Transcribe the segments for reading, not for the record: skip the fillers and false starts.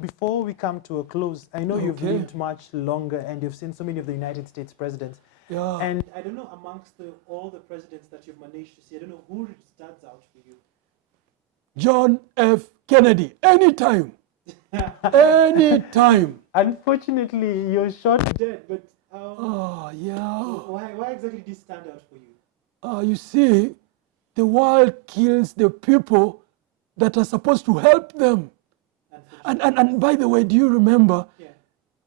before we come to a close, I know you've lived much longer and you've seen so many of the United States presidents. Yeah. And I don't know, amongst all the presidents that you've managed to see, I don't know who stands out for you. John F. Kennedy, anytime. Anytime. Unfortunately, you're shot dead, but yeah. Why exactly did he stand out for you? You see, the world kills the people that are supposed to help them. And by the way, do you remember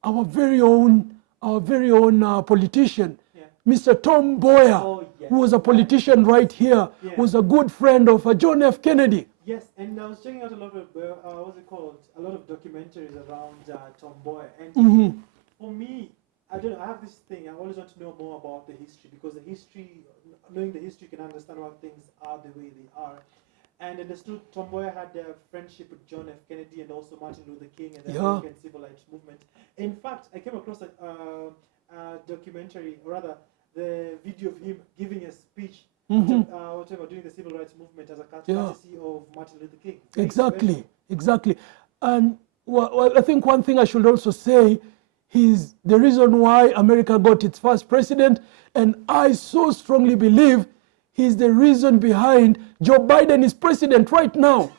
our very own politician, Mr. Tom Mboya, who was a politician right here, was a good friend of John F. Kennedy. Yes, and I was checking out a lot of, what's it called, a lot of documentaries around Tom Mboya. And for me, I don't know, I have this thing, I always want to know more about the history, because the history, knowing the history, you can understand why things are the way they are. And understood Tom Mboya had a friendship with John F. Kennedy and also Martin Luther King and the American Civil Rights Movement. In fact, I came across a documentary, or rather, the video of him giving a speech, whatever, during the Civil Rights Movement as a courtesy of Martin Luther King. Exactly. And I think one thing I should also say is the reason why America got its first president, and I so strongly believe he's the reason behind Joe Biden is president right now.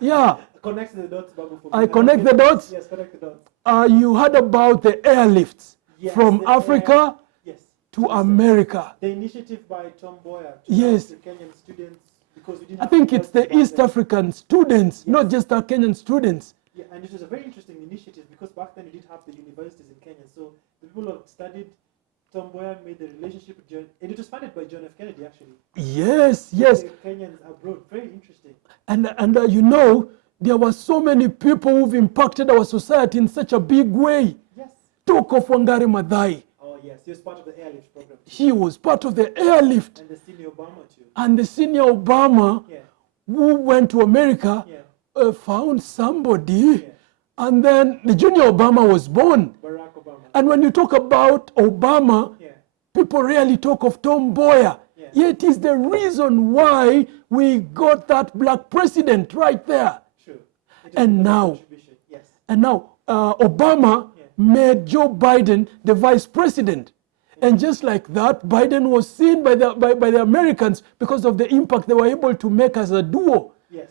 Yeah. Connect the dots, Babu. I connect the dots? Yes, connect the dots. You heard about the airlifts from Africa to America. The initiative by Tom Mboya to the Kenyan students, because we didn't I think it's the East African students, not just the Kenyan students. Yeah, and it was a very interesting initiative because back then we did have the universities in Kenya. So the people who studied, Tom Mboya made the relationship with John, and it was funded by John F. Kennedy actually. Yes. The Kenyans abroad, very interesting. And you know, there were so many people who've impacted our society in such a big way. Yes. Talk of Wangari Maathai. Oh yes, he was part of the airlift program. He was part of the airlift. And the senior Obama too. And the senior Obama, who went to America, found somebody, and then the junior Obama was born. Barack Obama. And when you talk about Obama, people rarely talk of Tom Mboya. Yet is the reason why we got that black president right there. True. And now, Obama made Joe Biden the vice president. And just like that, Biden was seen by the Americans because of the impact they were able to make as a duo. Yes.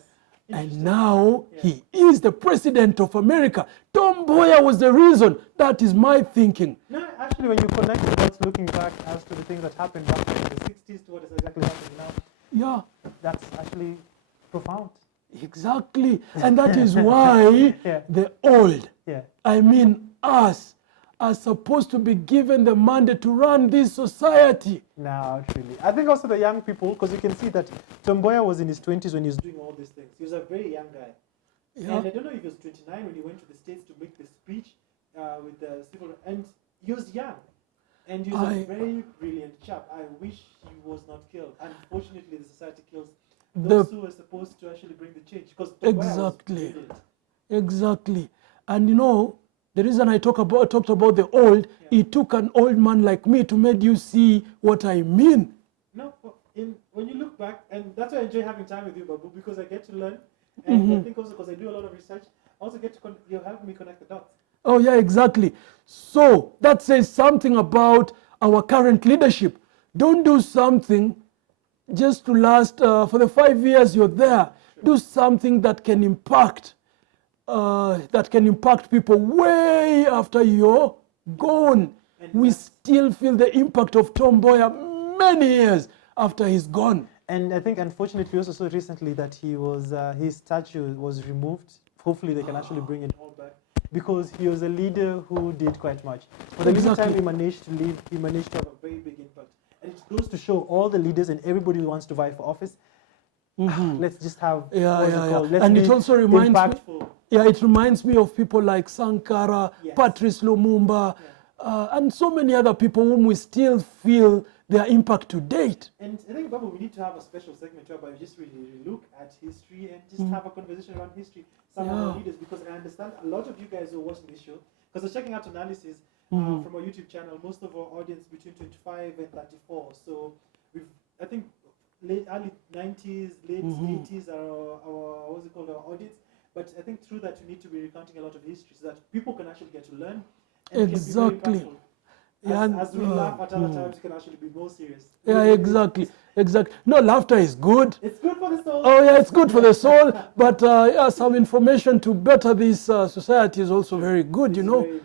And now he is the president of America. Tom Mboya was the reason. That is my thinking. No, actually, when you connect the dots looking back as to the things that happened back in the 60s to what is exactly happening now, that's actually profound. Exactly. And that is why the old, I mean us, are supposed to be given the mandate to run this society. No, truly. I think also the young people, because you can see that Tom Mboya was in his 20s when he was doing all these things. He was a very young guy. And I don't know if he was 29 when he went to the States to make the speech with the civil, and he was young. And he was a very brilliant chap. I wish he was not killed. Unfortunately, the society kills those who are supposed to actually bring the change. Because Tom Mboya was brilliant. Exactly. And you know, the reason I talked about the old, it took an old man like me to make you see what I mean. No, when you look back, and that's why I enjoy having time with you, Babu, because I get to learn. And I think also because I do a lot of research, I also get to, you're helping me connect the dots. Oh yeah, exactly. So that says something about our current leadership. Don't do something just to last for the 5 years you're there. Do something that can impact people way after you're gone. We still feel the impact of Tom Mboya many years after he's gone. And I think, unfortunately, we also saw recently that he was his statue was removed. Hopefully, they can actually bring it all back, because he was a leader who did quite much. For the little time he managed to leave, he managed to have a very big impact. And it goes to show all the leaders and everybody who wants to vie for office. Let's just have and it also reminds me. It reminds me of people like Sankara, Patrice Lumumba, and so many other people whom we still feel their impact to date. And I think, Babu, we need to have a special segment where we just really look at history and just have a conversation around history. Some of our leaders, because I understand a lot of you guys who are watching this show, because I was checking out analysis from our YouTube channel, most of our audience between 25 and 34. So I think early 90s, late 80s are our audience. But I think through that, we need to be recounting a lot of history so that people can actually get to learn. And Exactly. Can be very Yeah, as we laugh at other times, we can actually be more serious. yeah, exactly, exactly. No, laughter is good. It's good for the soul. Oh yeah, it's good for the soul. But yeah, some information to better this society is also very good, you know. Very,